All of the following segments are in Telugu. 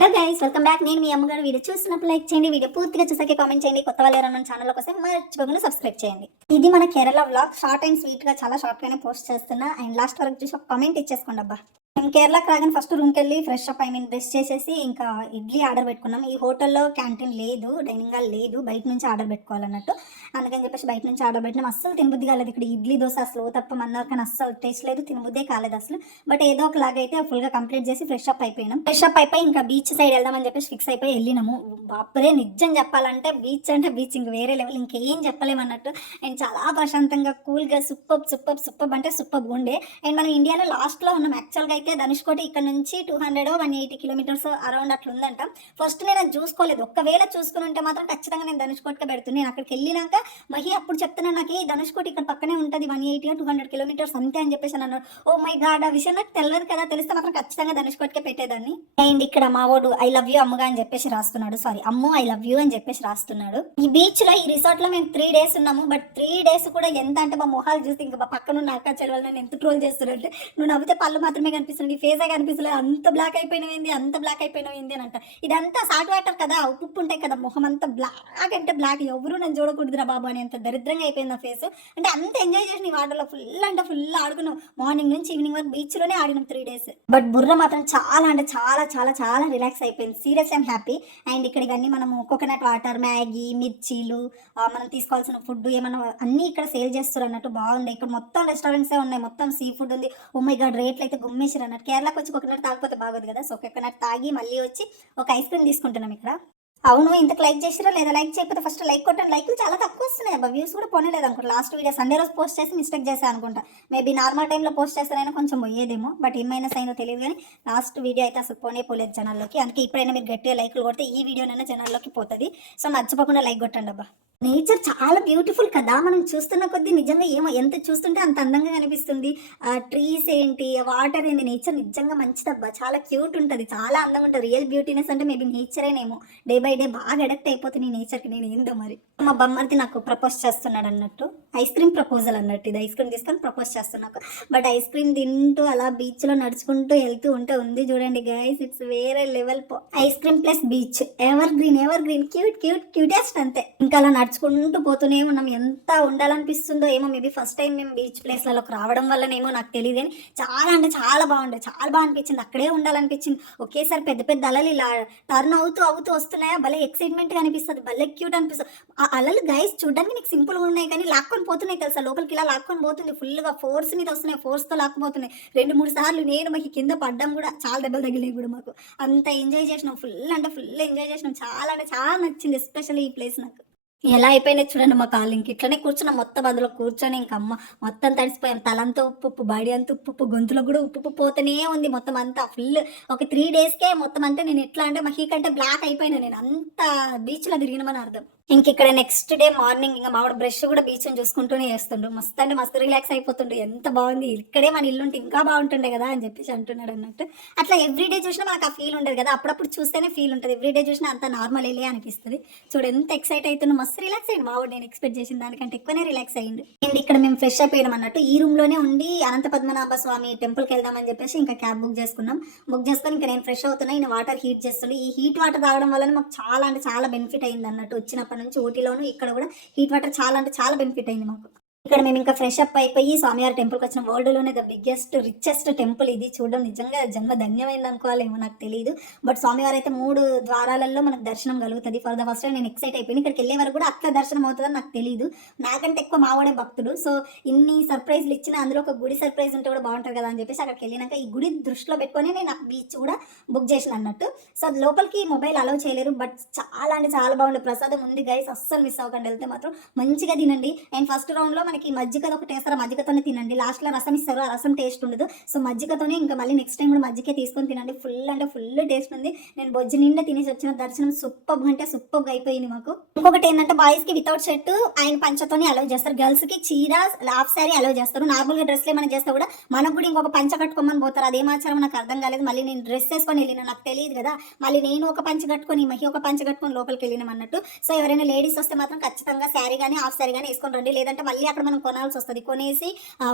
Hello guys, welcome back. నేను మీ అమ్మగారు. వీడియో చూసినప్పుడు లైక్ చేయండి, వీడియో పూర్తిగా చూసాకే కామెంట్ చేయండి. కొత్త వాళ్ళు ఎవరైనా ఛానల్ కోసం మర్చిపోకుండా సబ్స్క్రైబ్ చేయండి. ఇది మన Kerala vlog. Short and sweet గా చాలా షార్ట్ గానే పోస్ట్ చేస్తున్నా. అండ్ లాస్ట్ వరకు చూసి ఒక కామెంట్ ఇచ్చేసుకోండి అబ్బా. మేము కేరళకి రాగానే ఫస్ట్ రూమ్కి వెళ్ళి ఫ్రెష్ అప్ డ్రెస్ చేసేసి ఇంకా ఇడ్లీ ఆర్డర్ పెట్టుకున్నాం. ఈ హోటల్లో క్యాంటీన్ లేదు, డైనింగ్ హాల్ లేదు, బయట నుంచి ఆర్డర్ పెట్టుకోవాలన్నట్టు. అందుకని చెప్పేసి బయట నుంచి ఆర్డర్ పెట్టినాం. అస్సలు తినబుద్ధి కాలేదు. ఇక్కడ ఇడ్లీ దోశ అసలు తప్ప అన్నారు కానీ అస్సలు టేస్ట్ లేదు, తినబుద్దే కాలేదు అసలు. బట్ ఏదో ఒకలాగా అయితే ఫుల్గా కంప్లీట్ చేసి ఫ్రెష్ అప్ అయిపోయినాం. ఫ్రెష్ అప్ అయిపోయి ఇంకా బీచ్ సైడ్ వెళ్దామని చెప్పేసి ఫిక్స్ అయిపోయి వెళ్ళినాము. బాపరే, నిజం చెప్పాలంటే బీచ్ అంటే బీచ్ ఇంక వేరే లెవెల్, ఇంకేం చెప్పలేమన్నట్టు. అండ్ చాలా ప్రశాంతంగా కూల్గా సూపర్ అంటే సూపర్ ఉండే. అండ్ మనం ఇండియాలో లాస్ట్లో ఉన్నాం. యాక్చువల్గా అయితే ధనుష్కోటి ఇక్కడ నుంచి 280 కిలోమీటర్స్ అరౌండ్ అట్లా ఉందంట. ఫస్ట్ నేను అది చూసుకోలేదు. ఒకవేళ చూసుకుని ఉంటే మాత్రం ఖచ్చితంగా నేను ధనుష్కోటికి పెడుతుంది. నేను అక్కడికి వెళ్ళినాక మహి అప్పుడు చెప్తున్నాను, నాకు ఈ ధనుష్కోటి ఇక్కడ పక్కనే ఉంటుంది, 180 కిలోమీటర్స్ అంతే అని చెప్పేసి అన్నారు. ఓ మై గాడ్, ఆ విషయం నాకు తెలియదు కదా. తెలిస్తే మాత్రం ఖచ్చితంగా ధనుష్కోటికే పెట్టేదాన్ని. అండ్ ఇక్కడ మా వాడు ఐ లవ్ యూ అమ్మగా అని చెప్పేసి రాస్తున్నాడు. Sorry, Ammu I love you అని చెప్పేసి రాస్తున్నాడు. ఈ బీచ్ లో, ఈ రిసార్ట్ లో మేము 3 days ఉన్నాము. బట్ 3 days కూడా ఎంత అంటే మా మొహాలు చూస్తే ఇంకా మా పక్కన ఉన్న అక్క చెల్లెలు నన్ను ఎంత ట్రోల్ చేస్తున్నారంటే, నువ్వు నవ్వితే పళ్ళు మాత్రమే కనిపిస్తుంది, ఫేసే కనిపిస్తుంది, అంత బ్లాక్ అయిపోయినవింది అని అంట. ఇదంతా సాల్ట్ వాటర్ కదా, ఉప్పు ఉంటాయి కదా, మొహం అంతా బ్లాక్ అంటే బ్లాక్. ఎవరు నన్ను చూడకూడదురా బాబు అని అంత దరిద్రంగా అయిపోయింది ఆ ఫేస్. అంటే అంత ఎంజాయ్ చేసిన ఈ వాటర్లో ఫుల్ అంటే ఫుల్ ఆడుకున్నాం. మార్నింగ్ నుంచి ఈవినింగ్ వరకు బీచ్ లోనే ఆడినాం 3 days. బట్ బుర్ర మాత్రం చాలా అంటే చాలా రిలాక్స్ అయిపోయింది. Serious and happy. అండ్ ఇక్కడ ఇవన్నీ మనము కోకోనట్ వాటర్, మ్యాగీ, మిర్చీలు, మనం తీసుకోవాల్సిన ఫుడ్ ఏమన్నా అన్నీ ఇక్కడ సేల్ చేస్తారు అన్నట్టు. బాగుంది. ఇక్కడ మొత్తం రెస్టారెంట్సే ఉన్నాయి, మొత్తం సీ ఫుడ్ ఉంది. ఓ మై గాడ్, రేట్లు అయితే గుమ్మేసారు అన్నట్టు. కేరళకి వచ్చి కోకోనట్ తాగిపోతే బాగోదు కదా. సో కోకోనట్ తాగి మళ్ళీ వచ్చి ఒక ఐస్ క్రీమ్ తీసుకుంటున్నాం ఇక్కడ. అవును, ఇంతకు లైక్ చేసిరా లేదా? లైక్ చేయకపోతే ఫస్ట్ లైక్ కొట్టండి. లైక్లు చాలా తక్కువ వస్తున్నాయి అబ్బా, వ్యూస్ కూడా పోనేలేదు అనుకుంటా. లాస్ట్ వీడియో సండే రోజు పోస్ట్ చేసి మిస్టేక్ చేశాను అనుకుంటా. మేబీ నార్మల్ టైంలో పోస్ట్ చేస్తారైనా కొంచెం పోయేదేమో, బట్ ఏమైనా సైనో తెలియదు. కానీ లాస్ట్ వీడియో అయితే అసలు పోలేదు జనాల్లోకి. అందుకే ఇప్పుడైనా మీరు గట్టిగా లైక్లు కొడితే ఈ వీడియోనైనా జనాల్లోకి పోతుంది. సో మర్చిపోకుండా లైక్ కొట్టండి అబ్బా. నేచర్ చాలా బ్యూటిఫుల్ కదా, మనం చూస్తున్న కొద్దీ నిజంగా ఏమో ఎంత చూస్తుంటే అంత అందంగా కనిపిస్తుంది. ఆ ట్రీస్ ఏంటి, వాటర్ ఏంటి, నేచర్ నిజంగా మంచిదబ్బా. చాలా క్యూట్ ఉంటుంది, చాలా అందంగా ఉంటుంది. రియల్ బ్యూటీనెస్ అంటే మేబీ నేచరేనేమో. డే బై డే బాగా అడక్ట్ అయిపోతుంది నేచర్కి. నేను ఏందో మరి. మా బొమ్మర్ది నాకు ప్రపోజ్ చేస్తున్నాడు అన్నట్టు. ఐస్ క్రీమ్ ప్రపోజల్ అన్నట్టు. ఇది ఐస్ క్రీమ్ తీసుకొని ప్రపోజ్ చేస్తున్నాకు. బట్ ఐస్ క్రీమ్ తింటూ అలా బీచ్లో నడుచుకుంటూ వెళ్తూ ఉంటే ఉంది చూడండి గైస్, ఇట్స్ వేరే level. Ice cream plus beach, ever green cutest అంతే. ఇంకా అలా నడుచుకుంటూ పోతూనే ఉన్నాం. ఎంత ఉండాలనిపిస్తుందో ఏమో. మేబీ ఫస్ట్ టైం మేము బీచ్ ప్లేస్లలోకి రావడం వల్లనేమో నాకు తెలియదు, కానీ చాలా అంటే చాలా బాగుండే, చాలా బాగా అనిపించింది. అక్కడే ఉండాలనిపించింది. ఒకేసారి పెద్ద అలలు ఇలా టర్న్ అవుతూ వస్తున్నాయా, భలే ఎక్సైట్మెంట్గా అనిపిస్తుంది, భలే క్యూట్ అనిపిస్తుంది. ఆ అలలు గైస్ చూడడానికి నీకు సింపుల్గా ఉన్నాయి కానీ లాక్కొని పోతున్నాయి తెలుసా. లోపలికి ఇలా లాక్కొని పోతుంది, ఫుల్గా ఫోర్స్ మీద వస్తున్నాయి, ఫోర్స్తో లాక్కుపోతున్నాయి. 2-3 సార్లు నేను మాకు కింద పడ్డం కూడా, చాలా దెబ్బలు తగిలేవి కూడా మాకు. అంత ఎంజాయ్ చేసినాం, ఫుల్ అంటే ఫుల్ ఎంజాయ్ చేసినాం. చాలా అంటే చాలా నచ్చింది ఎస్పెషల్లీ ఈ ప్లేస్ నాకు. ఎలా అయిపోయినాయి చూడండి మా కాళ్ళు. ఇంక ఇట్లనే కూర్చున్నాం మొత్తం, అందులో కూర్చొని ఇంక అమ్మ మొత్తం తడిసిపోయాం. తలంతా ఉప్పు, బాడీ అంతా ఉప్పు, గొంతులో కూడా ఉప్పు పోతూనే ఉంది మొత్తం అంతా. ఫుల్ ఒక 3 daysకే మొత్తం అంటే నేను ఎట్లా అంటే మహీ కంటే బ్లాక్ అయిపోయినా. నేను అంత బీచ్లో తిరిగినామని అర్థం. ఇంక ఇక్కడ నెక్స్ట్ డే మార్నింగ్ ఇంకా మామిడి బ్రష్ కూడా బీచ్ని చూసుకుంటూనే చేస్తుండు. మస్తు అంటే మస్తు రిలాక్స్ అయిపోతుండు. ఎంత బాగుంది, ఇక్కడే మన ఇల్లుంటే ఇంకా బాగుంటుండే కదా అని చెప్పేసి అంటున్నాడు అన్నట్టు. అట్లా ఎవ్రీడే చూసినా మనకు ఆ ఫీల్ ఉండదు కదా, అప్పుడప్పుడు చూస్తేనే ఫీల్ ఉంటుంది. ఎవ్రీడే చూసినా అంత నార్మల్ వెళ్ళే అనిపిస్తుంది. చూడు ఎంత ఎక్సైట్ అవుతున్నా, మస్తు రిలాక్స్ అయ్యింది మావాడు. నేను ఎక్స్పెక్ట్ చేసిన దానికంటే ఎక్కువనే రిలాక్స్ అయ్యింది. అండ్ ఇక్కడ మేము ఫ్రెష్ అప్ అయ్యాం అన్నట్టు. ఈ రూమ్ లోనే ఉండి అనంత పద్మనాభ స్వామి టెంపుల్కి వెళ్దామని చెప్పేసి ఇంకా క్యాబ్ బుక్ చేసుకున్నాం. బుక్ చేసుకొని ఇంకా నేను ఫ్రెష్ అవుతున్నా, ఈయన వాటర్ హీట్ చేస్తుండే. ఈ హీట్ వాటర్ తాగడం వల్ల మాకు చాలా అంటే చాలా బెనిఫిట్ అయింది అన్నట్టు. వచ్చినప్పటి నుంచి ఊటీలోను ఇక్కడ కూడా హీట్ వాటర్ చాలా అంటే చాలా బెనిఫిట్ అయింది మాకు. ఇక్కడ మేము ఇంకా ఫ్రెష్ అప్ అయిపోయి స్వామివారి టెంపుల్కి వచ్చిన. వరల్డ్లోనే ద బిగ్గెస్ట్ రిచెస్ట్ టెంపుల్ ఇది. చూడడం నిజంగా జన్మ ధన్యమైంది అనుకోవాలేమో, నాకు తెలియదు. బట్ స్వామివారు అయితే 3 ద్వారాలలో మనకు దర్శనం కలుగుతుంది. ఫర్ ద ఫస్ట్ టైం నేను ఎక్సైట్ అయిపోయింది. ఇక్కడికి వెళ్ళే వరకు కూడా అట్లా దర్శనం అవుతుందని నాకు తెలియదు. నాకంటే ఎక్కువ మావాడే భక్తుడు. సో ఇన్ని సర్ప్రైజ్లు ఇచ్చిన అందులో ఒక గుడి సర్ప్రైజ్ ఉంటే కూడా బాగుంటుంది కదా అని చెప్పేసి అక్కడికి వెళ్ళినాక ఈ గుడి దృష్టిలో పెట్టుకొని నేను ఆ బీచ్ కూడా బుక్ చేసిన అన్నట్టు. సో లోపలికి మొబైల్ అలౌ చేయలేరు, బట్ చాలా అంటే చాలా బాగుంది. ప్రసాదం ఉంది గైస్, అస్సలు మిస్ అవ్వకండి. వెళ్తే మాత్రం మంచిగా తినండి. అండ్ ఫస్ట్ రౌండ్లో మనకి మజ్జిగతో ఒకటి వేస్తారు, మజ్జిగతోనే తినండి. లాస్ట్లో రసం ఇస్తారు, ఆ రసం టేస్ట్ ఉండదు. సో మజ్జిగతోనే ఇంకా మళ్ళీ నెక్స్ట్ టైం కూడా మజ్జిగే తీసుకొని తినండి. ఫుల్ అంటే ఫుల్ టేస్ట్ ఉంది. నేను బొజ్జు నిండా తినేసి వచ్చిన. దర్శనం సూపర్ అంటే సూపర్గా అయిపోయింది మాకు. ఇంకొకటి ఏంటంటే బాయ్స్కి వితౌట్ షర్ట్ ఆయన పంచతోనే అలౌ చేస్తారు, గర్ల్స్కి చీర హాఫ్ శారీ అలౌ చేస్తారు. నార్మల్గా డ్రెస్లు ఏమైనా చేస్తే కూడా మనకు కూడా ఇంకొక పంచ కట్టుకోమని పోతారు. అదేమాచారం నాకు అర్థం కాలేదు. మళ్ళీ నేను డ్రెస్ వేసుకొని వెళ్ళిన, నాకు తెలియదు కదా. మళ్ళీ నేను ఒక పంచ కట్టుకొని మహి ఒక పంచ కట్టుకొని లోపలికి వెళ్ళినాం అన్నట్టు. సో ఎవరైనా లేడీస్ వస్తే మాత్రం ఖచ్చితంగా శారీ కానీ హాఫ్ శారీ కానీ వేసుకొని రండి. లేదంటే మళ్ళీ అక్కడ మనం కొనాల్సి వస్తుంది. కొనేసి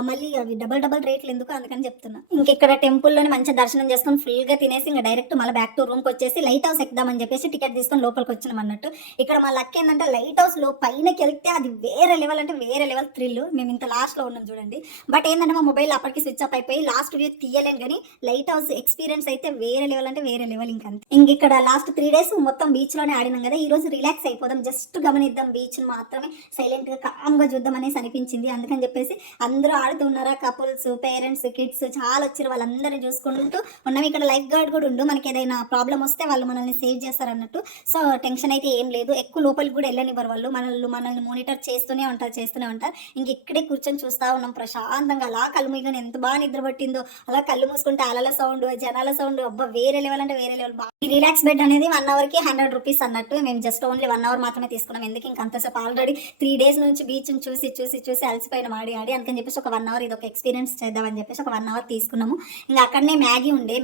మళ్ళీ అవి డబల్ రేట్లు ఎందుకు అందుకని చెప్తున్నా. ఇంక ఇక్కడ టెంపుల్లోనే మంచిగా దర్శనం చేసుకొని ఫుల్గా తినేసి ఇంకా డైరెక్ట్ మళ్ళీ బ్యాక్ టు రూమ్కి వచ్చేసి లైట్ హౌస్ ఎక్కుదామని చెప్పేసి టికెట్ తీసుకొని లోపలికి వచ్చినాం అన్నట్టు. ఇక్కడ మా లక్ ఏంటంటే లైట్ హౌస్ లో పైనకి వెళ్తే అది వేరే లెవెల్, అంటే వేరే లెవెల్ థ్రిల్. మేము ఇంత లాస్ట్ లో ఉన్నాం చూడండి. బట్ ఏంటంటే మా మొబైల్ అప్పటికి స్విచ్ ఆఫ్ అయిపోయి లాస్ట్ వ్యూ తీయలేను, కానీ లైట్ హౌస్ ఎక్స్పీరియన్స్ అయితే వేరే లెవెల్, అంటే వేరే లెవెల్. ఇంక ఇక్కడ లాస్ట్ 3 days మొత్తం బీచ్ లోనే ఆడినాం కదా. ఈ రోజు రిలాక్స్ అయిపోదాం, జస్ట్ గమనిద్దాం బీచ్ మాత్రమే, సైలెంట్ గా కామ్ గా చూద్దాం అనేసి అనిపించింది. అందుకని చెప్పేసి అందరూ ఆడుతున్నారా, కపుల్స్, పేరెంట్స్, కిడ్స్ చాలా వచ్చారు. వాళ్ళందరినీ చూసుకుంటూ ఉన్నాం. ఇక్కడ లైఫ్ గార్డ్ కూడా ఉండు, మనకి ఏదైనా ప్రాబ్లం వస్తే వాళ్ళు మనల్ని సేవ్ చేస్తారు అన్నట్టు. సో టెన్షన్ అయితే ఏం లేదు. ఎక్కువ లోపలికి కూడా వెళ్ళనివ్వరు వాళ్ళు, మనల్ని మానిటర్ చేస్తూనే ఉంటారు. ఇంక ఇక్కడే కూర్చొని చూస్తా ఉన్నాం ప్రశాంతంగా. అలా కళ్ళు మూయగానే ఎంత బాగా నిద్ర పట్టిందో. అలా కళ్ళు మూసుకుంటే అలల సౌండ్, జనాల సౌండ్, అబ్బా వేరే లెవెల్, అంటే వేరే లెవెల్. ఈ రిలాక్స్ బెడ్ అనేది 1 hour కి 100 rupees అన్నట్టు. మేము జస్ట్ ఓన్లీ 1 hour మాత్రమే తీసుకున్నాం. ఎందుకు ఇంక అంతసేపు ఆల్రెడీ 3 days నుంచి బీచ్ చూసి అలసిపోయిన ఆడి అందుకని చెప్పేసి ఒక 1 hour ఇది ఒక ఎక్స్పీరియన్స్ చేద్దామని చెప్పేసి ఒక 1 hour తీసుకున్నాము. ఇంకా అక్కడనే మ్యాగీ ఉండే,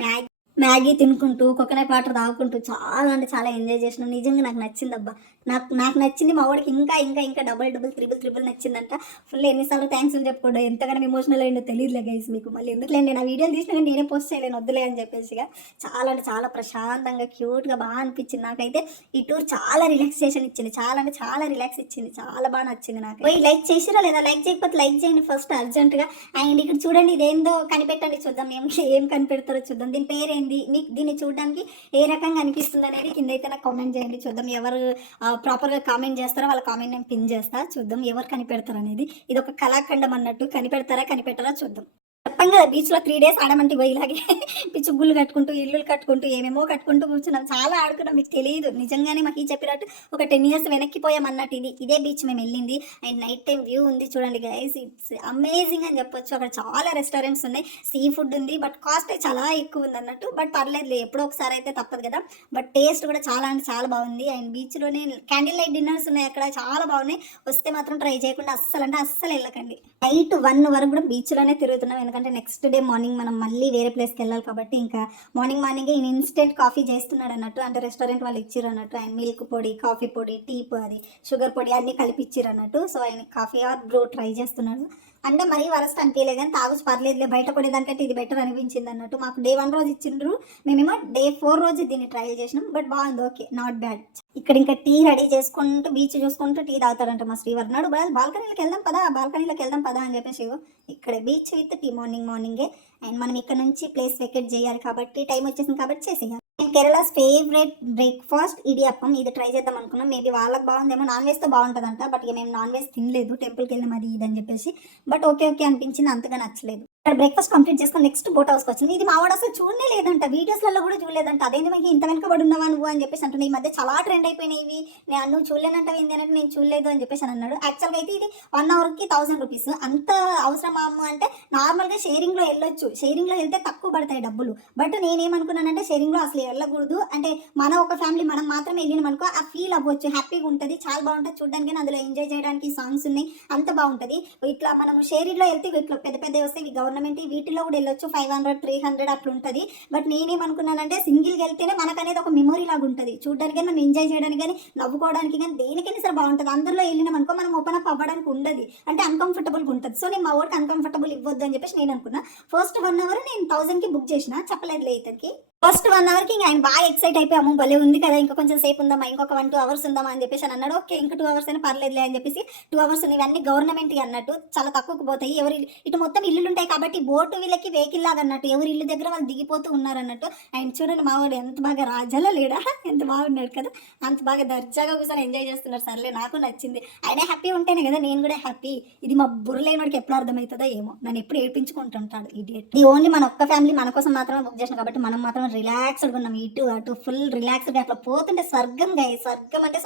మ్యాగీ తినుకుంటూ కోకోనట్ వాటర్ తాగుకుంటూ చాలా అంటే చాలా ఎంజాయ్ చేసినాం. నిజంగా నాకు నచ్చింది అబ్బా. నాకు నచ్చింది. మా వాడికి ఇంకా డబుల్ త్రిబుల్ నచ్చిందంట. ఫుల్ ఎన్నిసార్లు థ్యాంక్స్ అని చెప్పుకోండి. ఎంతగానో ఎమోషనల్ అయ్యిందో తెలియదులే గైస్ మీకు. మళ్ళీ ఎందుకులేండి నా వీడియోలు తీసినా కానీ నేనే పోస్ట్ చేయలేను, వద్దులే అని చెప్పేసిగా. చాలా అంటే చాలా ప్రశాంతంగా క్యూట్గా బాగా అనిపించింది. నాకైతే ఈ టూర్ చాలా రిలాక్సేషన్ ఇచ్చింది, చాలా అంటే చాలా రిలాక్స్ ఇచ్చింది, చాలా బాగా నచ్చింది నాకు. పోయి లైక్ చేసిరా లేదా? లైక్ చేయకపోతే లైక్ చేయండి ఫస్ట్ అర్జెంట్గా. అండ్ ఇక్కడ చూడండి, ఇదేందో కనిపెట్టండి చూద్దాం. ఏం కనిపెడతారో చూద్దాం. దీని పేరేంది, మీకు దీన్ని చూడడానికి ఏ రకంగా అనిపిస్తుంది అనేది కింద అయితే నాకు కామెంట్ చేయండి. చూద్దాం ఎవరు ప్రాపర్గా కామెంట్ చేస్తారో వాళ్ళ కామెంట్ నేను పిన్ చేస్తా. చూద్దాం ఎవరు కనిపెడతారు అనేది. ఇది ఒక కళాఖండం అన్నట్టు. కనిపెడతారా చూద్దాం. చెప్పాం కదా బీచ్లో 3 days ఆడమంటే ఇలాగే పిచ్చుగుళ్ళు కట్టుకుంటూ, ఇల్లులు కట్టుకుంటూ, ఏమేమో కట్టుకుంటూ కూర్చున్నాం. చాలా ఆడుకున్నాం. మీకు తెలియదు, నిజంగానే మాకు చెప్పినట్టు ఒక 10 years వెనక్కిపోయాం అన్నట్టు. ఇదే బీచ్ మేము వెళ్ళింది. అండ్ నైట్ టైం వ్యూ ఉంది చూడండి గైస్, ఇట్స్ అమేజింగ్ అని చెప్పొచ్చు. అక్కడ చాలా రెస్టారెంట్స్ ఉన్నాయి, సీ ఫుడ్ ఉంది, బట్ కాస్ట్ చాలా ఎక్కువ ఉంది అన్నట్టు. బట్ పర్లేదు, ఎప్పుడో ఒకసారి అయితే తప్పదు కదా. బట్ టేస్ట్ కూడా చాలా అంటే చాలా బాగుంది. అండ్ బీచ్లోనే క్యాండిల్ లైట్ డిన్నర్స్ ఉన్నాయి అక్కడ, చాలా బాగున్నాయి. వస్తే మాత్రం ట్రై చేయకుండా అస్సలు వెళ్ళకండి. నైట్ 1 వరకు కూడా బీచ్లోనే తిరుగుతున్నాం. ఎందుకంటే నెక్స్ట్ డే మార్నింగ్ మనం మళ్ళీ వేరే ప్లేస్కి వెళ్ళాలి కాబట్టి ఇంకా మార్నింగే ఇన్స్టెంట్ కాఫీ చేస్తున్నాడు అన్నట్టు. అంటే రెస్టారెంట్ వాళ్ళు ఇచ్చిర్రు అన్నట్టు. ఆయన మిల్క్ పొడి, కాఫీ పొడి, టీ పొడి, షుగర్ పొడి అన్నీ కలిపి ఇచ్చిర్రు అన్నట్టు. సో ఆయన కాఫీ ఆర్ బ్రూ ట్రై చేస్తున్నాడు. అంటే మరీ వరస్ట్ అనిపించలేదు, కానీ తాగుచి పర్లేదులే, బయట కొనేదానికంటే ఇది బెటర్ అనిపించింది అన్నట్టు. మాకు day 1 రోజు ఇచ్చిండ్రు, మేమేమో day 4 రోజు దీన్ని ట్రయల్ చేసినాం. బట్ బాగుంది, ఓకే, నాట్ బ్యాడ్. ఇక్కడ ఇంకా టీ రెడీ చేసుకుంటూ బీచ్ చూసుకుంటూ టీ తాగుతారంట మా శ్రీవర్. నాడు బాల్కనీలోకి వెళ్దాం పదా అని చెప్పేసి ఇక్కడ బీచ్ విత్ టీ మార్నింగే. అండ్ మనం ఇక్కడ నుంచి ప్లేస్ వెకేట్ చేయాలి కాబట్టి టైం వచ్చేసింది కాబట్టి చేసేయాలి. And Kerala's favourite breakfast idiyappam. ఇది ట్రై చేద్దాం అనుకున్నాం. మేబీ వాళ్ళకి బాగుందేమో, నాన్ వెజ్తో బాగుంటుందంట. బట్ ఇక మేము నాన్ వెజ్ తినలేదు, టెంపుల్కి వెళ్ళినాం అది ఇది అని చెప్పేసి. బట్ ఓకే అనిపించింది, అంతగా నచ్చలేదు. ఇక్కడ బ్రేక్ఫాస్ట్ కంప్లీట్ చేసుకొని నెక్స్ట్ బోట్ హౌస్కి వచ్చింది. ఇది మా వాడు అసలు చూడనే లేదంట, వీడియోస్లలో కూడా చూడలేదంట. అదేంటి మనకి ఇంత వెనకబడి ఉన్నావా నువ్వు అని చెప్పేసి అంటున్నా. ఈ మధ్య చాలా ట్రెండ్ అయిపోయినాయి ఇవి. నువ్వు చూడలేనంటే ఏంటి అంటే నేను చూడలేదు అని చెప్పేసి అన్నాడు. యాక్చువల్గా అయితే ఇది 1 hourకి 1000 rupees. అంత అవసరమా అమ్మ అంటే నార్మల్గా షేరింగ్లో వెళ్ళొచ్చు, షేరింగ్లో వెళ్తే తక్కువ పడతాయి డబ్బులు. బట్ నేనేమనుకున్నానంటే షేరింగ్లో అసలు వెళ్ళకూడదు, అంటే మన ఒక ఫ్యామిలీ మనం మాత్రమే వెళ్ళినాం అనుకో, ఆ ఫీల్ అవ్వచ్చు, హ్యాపీగా ఉంటుంది, చాలా బాగుంటుంది చూడడానికి. అందులో ఎంజాయ్ చేయడానికి సాంగ్స్ ఉన్నాయి, అంత బాగుంటుంది. ఇట్లా మనం షేరింగ్లో వెళ్తే ఇట్లా పెద్ద వస్తాయి గవర్నమెంట్, వీటిలో కూడా వెళ్ళొచ్చు 500, 300 అట్లా ఉంటుంది. బట్ నేనేమనుకున్నానంటే సింగిల్గా వెళ్తేనే మనకు అనేది ఒక మెమొరీ లాగా ఉంటుంది, చూడడానికి కానీ మనం ఎంజాయ్ చేయడానికి కానీ నవ్వుకోవడానికి కానీ దేనికైనా సరే బాగుంటుంది. అందరిలో వెళ్ళినాం అనుకో మనం ఓపెన్ అప్ అవ్వడానికి ఉండదు, అంటే అన్కంఫర్టబుల్గా ఉంటుంది. సో నేను మా ఊరికి అన్కంఫర్టబుల్ ఇవ్వద్దు అని చెప్పేసి నేను అనుకున్నా. ఫస్ట్ 1 hour నేను 1000కి బుక్ చేసిన, చెప్పలేదులే ఇతనికి. ఫస్ట్ 1 hourకి ఇంకా ఆయన బాగా ఎక్సైట్ అయిపోయాము, భలే ఉంది కదా, ఇంకా కొంచెం సేపు ఉందామా, ఇంకొక 1-2 hours ఉందామా అని చెప్పేసి అని అన్నాడు. ఓకే ఇంకా 2 hours అయినా పర్లేదులే అని చెప్పేసి 2 hours ఇవన్నీ గవర్నమెంట్ అన్నట్టు చాలా తక్కువకు పోతాయి. ఎవరి ఇటు మొత్తం ఇల్లులు ఉంటాయి కాబట్టి బోటు వీళ్ళకి వెహికల్ లాగా అన్నట్టు, ఎవరి ఇల్లు దగ్గర వాళ్ళు దిగిపోతూ ఉన్నారు అన్నట్టు. ఆయన చూడండి మావాడు ఎంత బాగా రాజాలో లేడా, ఎంత బాగున్నాడు కదా, అంత బాగా దర్జాగా కూర్చొని ఎంజాయ్ చేస్తున్నారు. సర్లే నాకు నచ్చింది. ఆయన హ్యాపీ ఉంటేనే కదా నేను కూడా హ్యాపీ. ఇది మా బుర్రలేని వాడికి ఎప్పుడు అర్థమవుతుందో ఏమో, నన్ను ఎప్పుడు ఏడ్పించుకుంటుంటాడు ఇడియట్. ఇది ఓన్లీ మన ఒక్క ఫ్యామిలీ మన కోసం మాత్రమే బుక్ చేసిన కాబట్టి మనం మాత్రం రిలాక్స్డ్గా ఉన్నాం. ఇటు అటు ఫుల్ రిలాక్స్డ్గా అట్లా పోతుంటే స్వర్గం స్వర్గం అంటే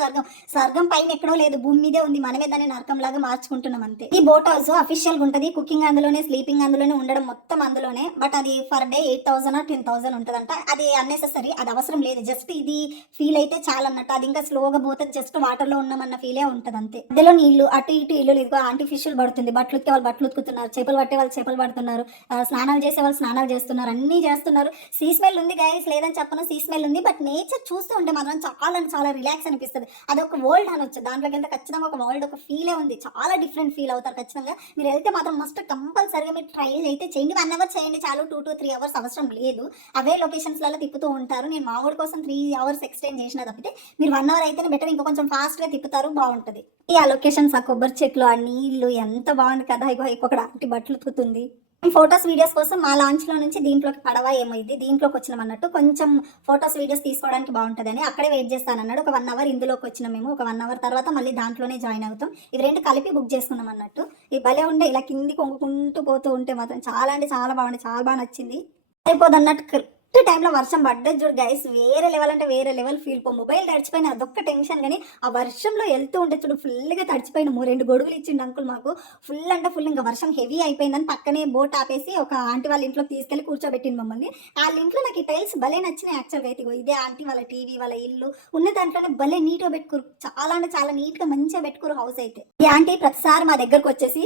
స్వర్గం పైన ఎక్కడో లేదు, భూమి మీదే ఉంది. మనమే దాన్ని నరకం లాగా మార్చుకుంటున్నాం అంతే. ఈ బోట్ హౌస్ అఫీషియల్ ఉంటుంది, కుకింగ్ అందులోనే, స్లీపింగ్ అందులోనే, ఉండడం మొత్తం అందులోనే. బట్ అది ఫర్ డే 8,000 or 10,000 ఉంటుందంట. అది అన్నెసెసరీ, అది అవసరం లేదు. జస్ట్ ఇది ఫీల్ అయితే చాలా అన్నట్టు. అది ఇంకా స్లోగా పోతుంది, జస్ట్ వాటర్లో ఉన్నామన్న ఫీలే ఉంటుంది అంతే. మధ్యలో నీళ్లు అటు ఇటు ఇల్లు లేదు, ఆర్టిఫిషియల్ పడుతుంది. బట్టలు ఉత్తే వాళ్ళు బట్టలు ఉతుకుతున్నారు, చేపలు పట్టే వాళ్ళు చేపలు పడుతున్నారు, స్నానాలు చేసే వాళ్ళు స్నానాలు చేస్తున్నారు, అన్నీ చేస్తున్నారు. సీ స్మెల్ ఉంది గైస్, లేదని చెప్పను, సీ స్మెల్ ఉంది. బట్ నేచర్ చూస్తూ ఉంటే మాత్రం చాలా అంటే చాలా రిలాక్స్ అనిపిస్తుంది. అదొక వరల్డ్ అనొచ్చు. దాంట్లోకి వెళ్తే ఖచ్చితంగా ఒక వరల్డ్, ఒక ఫీలే ఉంది. చాలా డిఫరెంట్ ఫీల్ అవుతారు ఖచ్చితంగా. మీరు వెళ్తే మాత్రం మస్ట్ కంపల్సరీగా మీరు ట్రై అయితే చేయండి. 1 అవర్ చేయండి చాలు, 2 to 3 అవర్స్ అవసరం లేదు. అవే లొకేషన్స్లలో తిప్పుతూ ఉంటారు. నేను మా ఊడి కోసం 3 అవర్స్ ఎక్స్టెండ్ చేసిన తప్పితే మీరు 1 అవర్ అయితేనే బెటర్. ఇంకా కొంచెం ఫాస్ట్గా తిప్పుతారు, బాగుంటుంది. ఈ ఆ లొకేషన్స్, ఆ కొబ్బరి చెట్లు, ఆ నీళ్లు ఎంత బాగుంది కదా. ఇగో ఇంకొకటి ఆంటీ బట్టలు ఉతుకుతుంది. ఫోటోస్ వీడియోస్ కోసం మా లాంచ్లో నుంచి దీంట్లోకి పడవ ఏమో ఇది దీంట్లోకి వచ్చినాం అన్నట్టు. కొంచెం ఫోటోస్ వీడియోస్ తీసుకోవడానికి బాగుంటుందని అక్కడే వెయిట్ చేస్తానన్నాడు. ఒక 1 అవర్ ఇందులోకి వచ్చినాం మేము. ఒక 1 అవర్ తర్వాత మళ్ళీ దాంట్లోనే జాయిన్ అవుతాం. ఇవి రెండు కలిపి బుక్ చేసుకున్నాం అన్నట్టు. ఈ భలే ఉండే, ఇలా కిందికి వంగుకుంటూ పోతూ ఉంటే మాత్రం చాలా అంటే చాలా బాగుంది, చాలా బాగా నచ్చింది. అయిపోదు అన్నట్టు కరెక్ట్ టైంలో వర్షం పడ్డది చూడు గైస్, వేరే లెవెల్ అంటే వేరే లెవెల్ ఫీల్. మొబైల్ తడిచిపోయిన అదొక్క టెన్షన్, కానీ ఆ వర్షంలో వెళ్తూ ఉంటే చూడు ఫుల్గా తడిచిపోయినాము. 2 గొడుగులు ఇచ్చిండు అంకుల్ మాకు. ఫుల్ అంటే ఫుల్, ఇంకా వర్షం హెవీ అయిపోయిందని పక్కనే బోట్ ఆపేసి ఒక ఆంటీ వాళ్ళ ఇంట్లోకి తీసుకెళ్ళి కూర్చోబెట్టింది మమ్మల్ని. వాళ్ళ ఇంట్లో నాకు ఈ టైల్స్ భలే నచ్చినాయి యాక్చువల్గా అయితే. ఇదే ఆంటీ వాళ్ళ టీవీ, వాళ్ళ ఇల్లు ఉన్న దాంట్లోనే భలే నీట్గా పెట్టుకోరు. చాలా అంటే చాలా నీట్గా మంచిగా పెట్టుకోరు హౌస్ అయితే. ఈ ఆంటీ ప్రతిసారి మా దగ్గరకు వచ్చేసి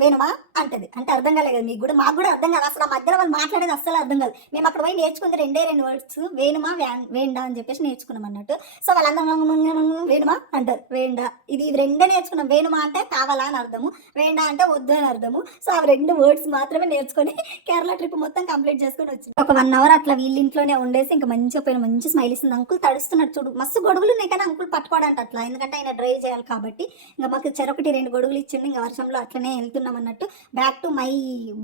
వేణువా అంటది. అంటే అర్థం కాలేదు కదా మీకు కూడా, మాకు కూడా అర్థం కాదు అసలు. ఆ మధ్యలో వాళ్ళు మాట్లాడేది అస్సలు అర్థం కాదు. మేము అక్కడ పోయి నేర్చుకుంది 2 వర్డ్స్, వేణుమా వేండా అని చెప్పేసి నేర్చుకున్నాం అన్నట్టు. సో వాళ్ళందరూ వేణుమా అంటారు, వేండా. ఇది 2 నేర్చుకున్నాం. వేణుమా అంటే కావాలా అని అర్థము, వేండా అంటే వద్దు అని అర్థము. సో ఆ 2 వర్డ్స్ మాత్రమే నేర్చుకొని కేరళ ట్రిప్ మొత్తం కంప్లీట్ చేసుకొని వచ్చింది. ఒక 1 అవర్ అట్లా వీళ్ళ ఇంట్లోనే ఉండేసి ఇంకా మంచిగా పోయిన, మంచి స్మైల్ ఇస్తుంది. అంకుల్ తడుస్తున్నాడు చూడు, మస్తు గొడుగులు ఉన్నాయి కానీ అంకుల్ పట్టుకోవడానికి అట్లా, ఎందుకంటే ఆయన డ్రైవ్ చేయాలి కాబట్టి. ఇంకా మాకు చెరొకటి 2 గొడుగులు ఇచ్చిండు. ఇంకా వర్షంలో అట్లనే వెళ్తున్నాం అన్నట్టు. బ్యాక్ టు మై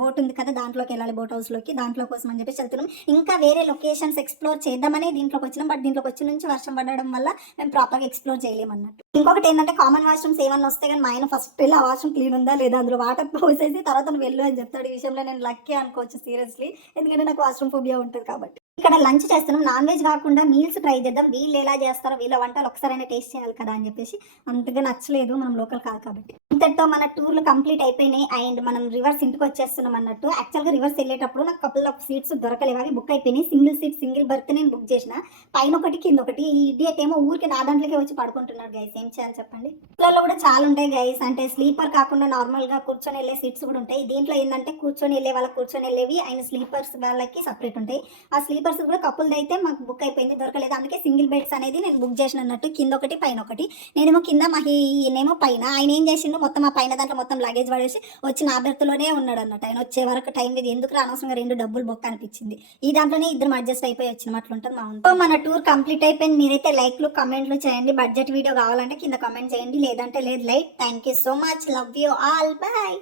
బోట్ ఉంది కదా, దాంట్లోకి వెళ్ళాలి, బోట్ హౌస్లోకి. దాంట్లో కోసం అని చెప్పేసి వెళ్తున్నాం. ఇంకా వేరే లొకేషన్స్ ఎక్స్ప్లోర్ చేద్దామని దీంట్లోకి వచ్చినాం. బట్ దీంట్లోకి వచ్చి నుంచి వర్షం పడడం వల్ల మేము ప్రాపర్గా ఎక్స్ప్లోర్ చేయలేమన్నట్టు. ఇంకొకటి ఏంటంటే కామన్ వాష్రూమ్స్ ఏమన్నా వస్తే కానీ మా ఆయన ఫస్ట్ వెళ్ళి ఆ వాష్రూమ్ క్లీన్ ఉందా లేదా, అందులో వాటర్ పోసేసి తర్వాత వెళ్ళు అని చెప్తాడు. ఈ విషయంలో నేను లక్కీ అనుకోవచ్చు సీరియస్లీ, ఎందుకంటే నాకు వాష్రూమ్ ఫోబియా ఉంటుంది కాబట్టి. ఇక్కడ లంచ్ చేస్తున్నాం. నాన్ వెజ్ కాకుండా మీల్స్ ట్రై చేద్దాం. వీళ్ళు ఎలా చేస్తారో, వీళ్ళ వంటలు ఒకసారైనా టేస్ట్ చేయాలి కదా అని చెప్పేసి. అంతగా నచ్చలేదు, మనం లోకల్ కాదు కాబట్టి. ఇంతటితో మన టూర్లు కంప్లీట్ అయిపోయినాయి. అండ్ మనం రివర్స్ ఇంటికి వచ్చేస్తున్నాం అన్నట్టు. యాక్చువల్గా రివర్స్ వెళ్ళేటప్పుడు నాకు కపుల్ ఆఫ్ సీట్స్ దొరకలేవు, అవి బుక్ అయిపోయినాయి. సింగిల్ సీట్, సింగిల్ బర్త్ నేను బుక్ చేసిన. పైన ఒకటి కింద ఒకటి. ఈ ఇడియట్ ఏమో ఊరికి నా దాంట్లోకి వచ్చి పడుకుంటున్నాడు గైస్. ఏం చేయాలి చెప్పండి. ఇట్లలో కూడా చాలా ఉంటాయి గైస్. అంటే స్లీపర్ కాకుండా నార్మల్గా కూర్చొని వెళ్ళే సీట్స్ కూడా ఉంటాయి. దీంట్లో ఏంటంటే కూర్చొని వెళ్ళే వాళ్ళకి కూర్చొని వెళ్ళేవి, అండ్ స్లీపర్స్ వాళ్ళకి సపరేట్ ఉంటాయి. ఆ స్లీపర్స్ కూడా కపుల్ది అయితే మాకు బుక్ అయిపోయింది, దొరకలేదు. అందుకే సింగిల్ బెడ్స్ అనేది నేను బుక్ చేసిన అన్నట్టు. కింద ఒకటి పైన ఒకటి. నేనేమో కింద, మా ఈయనేమో పైన. ఆయన ఏం చేసిండు, మొత్తం ఆ పైన దాంట్లో మొత్తం లగేజ్ పడేసి వచ్చి నా బెర్త్లోనే ఉన్నాడు అన్నట్టు. ఆయన వచ్చే వరకు టైం ఇది ఎందుకు అనవసరంగా 2 డబ్బులు బొక్క అనిపించింది. ఈ దాంట్లోనే ఇద్దరు అడ్జస్ట్ అయిపోయి వచ్చిన అట్లుంటుంది మా ఊరు. మన టూర్ కంప్లీట్ అయిపోయింది. మీరైతే లైక్లు కమెంట్లు చేయండి. బడ్జెట్ వీడియో కావాలంటే కింద కమెంట్ చేయండి, లేదంటే లేదు. Like. Thank you so much, love you all, bye.